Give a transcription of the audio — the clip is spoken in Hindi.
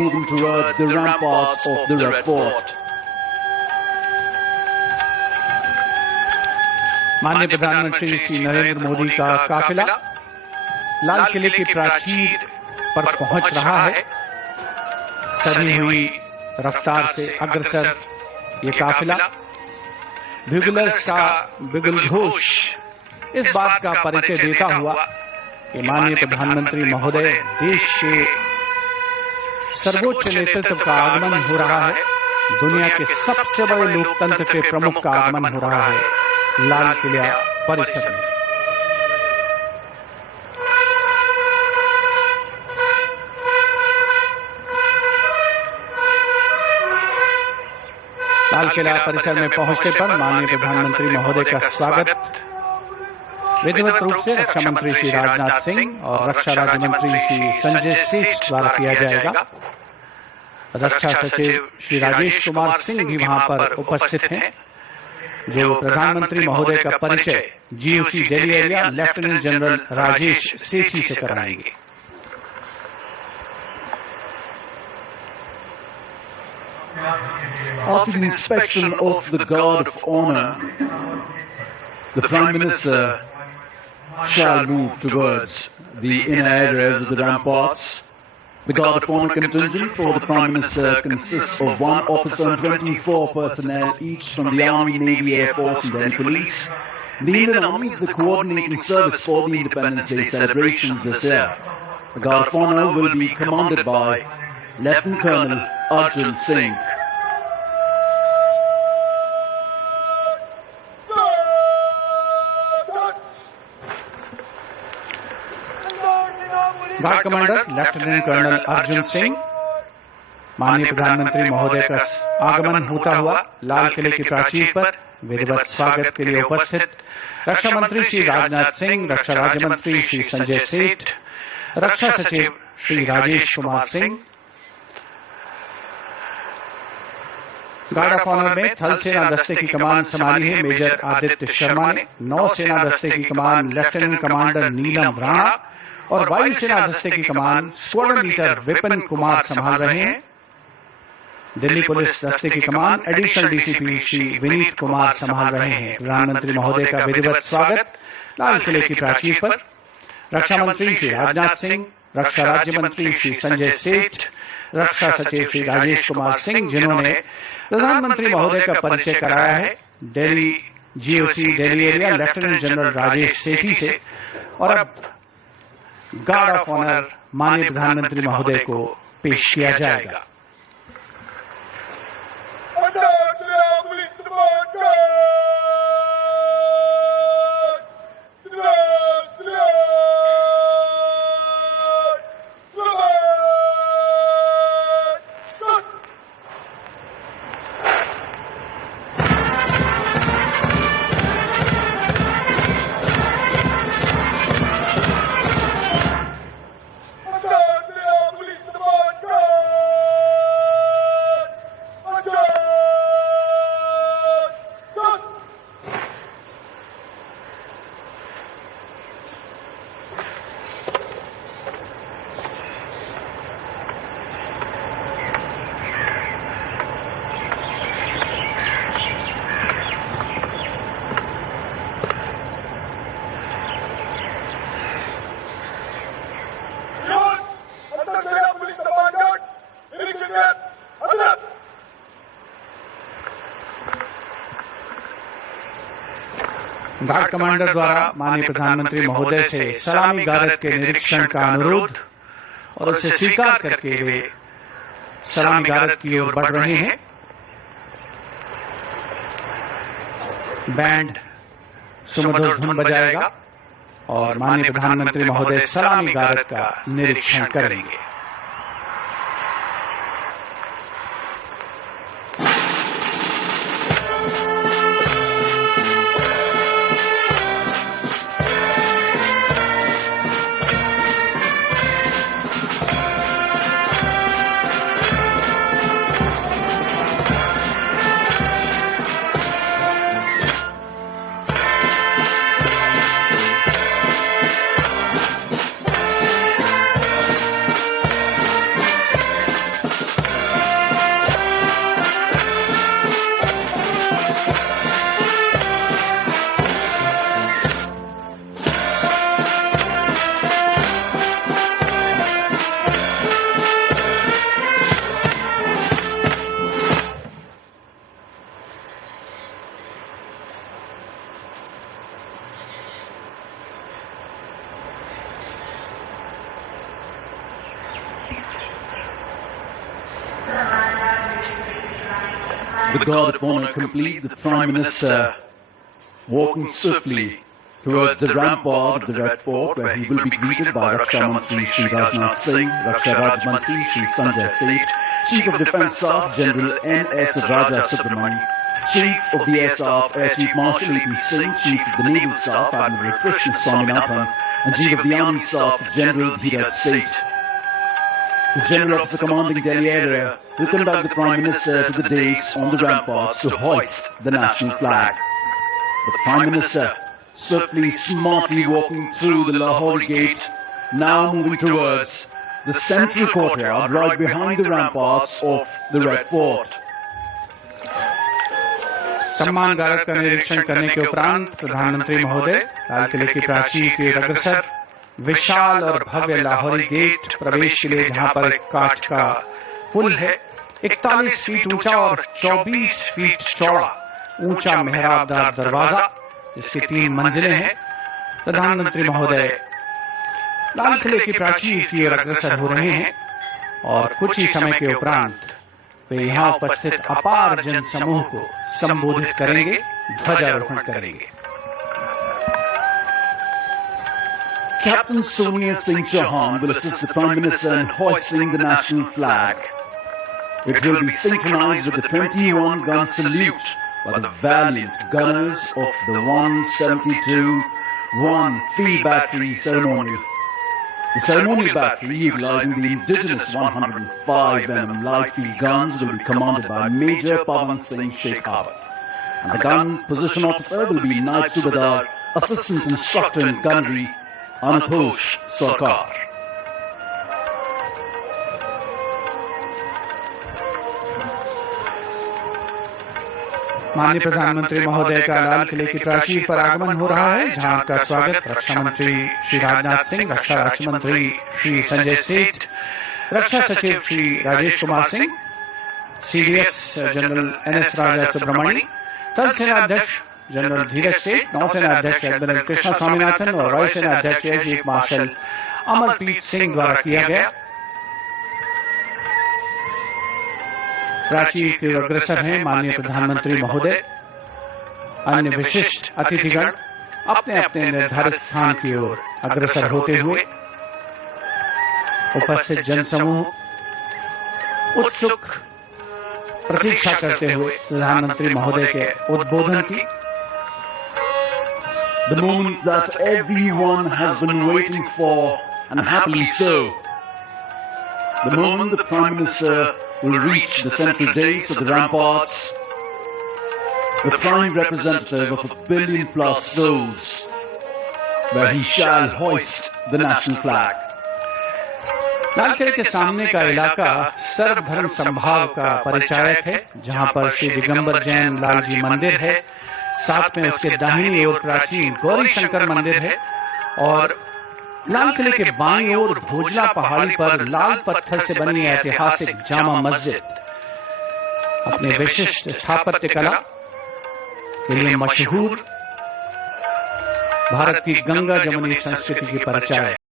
moving towards the ramparts of the Red Fort. माननीय प्रधानमंत्री श्री नरेंद्र मोदी का काफिला लाल किले की प्राचीर पर पहुंच रहा है। सधी हुई रफ्तार से अग्रसर ये काफिला बिगुलर्स का बिगुल घोष इस बात का परिचय देता हुआ कि माननीय प्रधानमंत्री महोदय देश के सर्वोच्च नेतृत्व का आगमन हो रहा है। दुनिया के सबसे बड़े लोकतंत्र के प्रमुख का आगमन हो रहा है लाल किला परिसर में। लाल किला परिसर में पहुंचने पर माननीय प्रधानमंत्री महोदय का स्वागत विधिवत रूप से रक्षा मंत्री श्री राजनाथ सिंह और रक्षा राज्य मंत्री श्री संजय सेठ द्वारा किया जाएगा। रक्षा सचिव श्री राजेश कुमार सिंह भी वहां पर उपस्थित हैं, जो प्रधानमंत्री महोदय का परिचय GOC Delhi area lieutenant general Rajesh Sethi से कराएंगे। After the inspection of the Guard of Honor, the Prime Minister shall move towards the inner areas of the ramparts. The Guard of Honor contingent for the Prime Minister consists of 1 officer and 24 personnel, each from the Army, Navy, Air Force and Delhi Police. The Indian Army is the coordinating service for the Independence Day celebrations this year. The Guard of Honor will be commanded by Lieutenant Colonel Arjun Singh. Guard commander lieutenant colonel Arjun Singh माननीय प्रधानमंत्री महोदय का आगमन होता हुआ लाल किले की प्राचीर पर विधिवत स्वागत के लिए उपस्थित रक्षा मंत्री श्री राजनाथ सिंह, रक्षा राज्य मंत्री श्री संजय सेठ, रक्षा सचिव Shri Rajesh Kumar Singh. Guard of honour में थल सेना दस्ते की कमान संभाली है मेजर आदित्य शर्मा ने, नौ सेना दस्ते की कमान लेफ्टिनेंट कमांडर नीलम राणा और वायुसेना दस्ते की कमान स्वर्ण मीटर विपिन कुमार संभाल रहे हैं। दिल्ली पुलिस दस्ते की कमान एडिशनल डीसीपी श्री विनीत कुमार संभाल रहे हैं। प्रधानमंत्री महोदय का विधिवत स्वागत लाल किले की प्राचीर पर रक्षा मंत्री श्री राजनाथ सिंह, रक्षा राज्य मंत्री श्री संजय सेठ, रक्षा सचिव श्री राजेश कुमार सिंह, जिन्होंने प्रधानमंत्री महोदय का परिचय कराया है Delhi GOC Delhi area lieutenant general Rajesh Sethi से। और अब गार्ड ऑफ ऑनर माननीय प्रधानमंत्री महोदय को पेश किया जाएगा। गार्ड कमांडर द्वारा माननीय प्रधानमंत्री महोदय से सलामी गारद के निरीक्षण का अनुरोध और उसे स्वीकार करके वे सलामी गारद की ओर बढ़ रहे हैं। बैंड सुमधुर धुन बजाएगा और माननीय प्रधानमंत्री महोदय सलामी गारद का निरीक्षण करेंगे। The guard of honor complete, the Prime Minister walking swiftly towards the rampart of the Red Fort, where he will be greeted by Raksha Mantri Shri Rajnath Singh, Raksha Raj Mantri Shri Sanjay Seth, Chief of Defence Staff General N.S. Raja Subramani, Chief of the Air Staff Air Chief Marshal E.P. Singh, Chief of the Naval Staff Admiral Krishna Swaminathan, and Chief of the Army Staff General Dheeraj Seth. The General Officer commanding Delhi area will conduct the Prime Minister to the dais on the ramparts to hoist the national flag. The Prime Minister, swiftly, smartly walking through the Lahore Gate, now moving towards the central courtyard right behind the ramparts of the Red Fort. सम्मान गारद का निरीक्षण करने के उपरांत प्रधानमंत्री महोदय लाल किले की प्राचीर के अग्रसर विशाल और भव्य लाहौरी गेट प्रवेश के लिए, जहां पर एक कांच का पुल है, 41 फीट ऊंचा और 24 फीट चौड़ा ऊंचा मेहराबदार दरवाजा, जिसकी 3 मंजिलें हैं। प्रधानमंत्री महोदय लाल किले की प्राचीर की ओर अग्रसर हो रहे हैं और कुछ ही समय के उपरांत वे यहाँ उपस्थित अपार जन समूह को संबोधित करेंगे, ध्वजारोहण करेंगे। Captain Sonia Singh Chauhan will assist the Prime Minister in hoisting the national flag. It will be synchronized with the 21-gun salute by the valiant gunners of the 172-1 field battery ceremonial. The ceremonial battery, utilizing the indigenous 105 mm light field guns, will be commanded by Major Pavan Singh Shekhawat. And the gun position officer will be Naib Subadar, Assistant Instructor in Gunnery, Anatosh Sarkar. माननीय प्रधानमंत्री महोदय का लाल किले की प्राचीर पर आगमन हो रहा है, जहां आपका स्वागत रक्षा मंत्री श्री राजनाथ सिंह, रक्षा राज्य मंत्री श्री संजय सेठ, रक्षा सचिव Shri Rajesh Kumar Singh, CDS general NS Raja Subramani, थल सेना अध्यक्ष जनरल धीरज सेठ, नौसेना अध्यक्ष एडमिरल कृष्णा स्वामीनाथन और वायुसेना अध्यक्ष air chief marshal Amarpreet Singh द्वारा किया गया। प्राचीर की ओर अग्रसर हैं माननीय प्रधानमंत्री महोदय। अन्य विशिष्ट अतिथिगण अपने अपने निर्धारित स्थान की ओर अग्रसर होते हुए, उपस्थित जनसमूह उत्सुक प्रतीक्षा करते हुए प्रधानमंत्री महोदय के उद्बोधन की। The moment that everyone has been waiting for, and happily so. The moment the Prime Minister will reach the central dais of the ramparts, the prime representative of 1 billion plus souls, where he shall hoist the national flag. लाल किले के सामने का इलाका सर्वधर्म संभाव का परिचायक है, जहां पर श्री दिगंबर जैन लाल जी मंदिर है, साथ में उसके दाहिनी ओर प्राचीन गौरी शंकर मंदिर है और लाल किले के बाईं ओर भोजला पहाड़ी पर लाल पत्थर से बनी ऐतिहासिक जामा मस्जिद अपने विशिष्ट स्थापत्य कला के लिए मशहूर भारत की गंगा जमुनी संस्कृति की परिचायक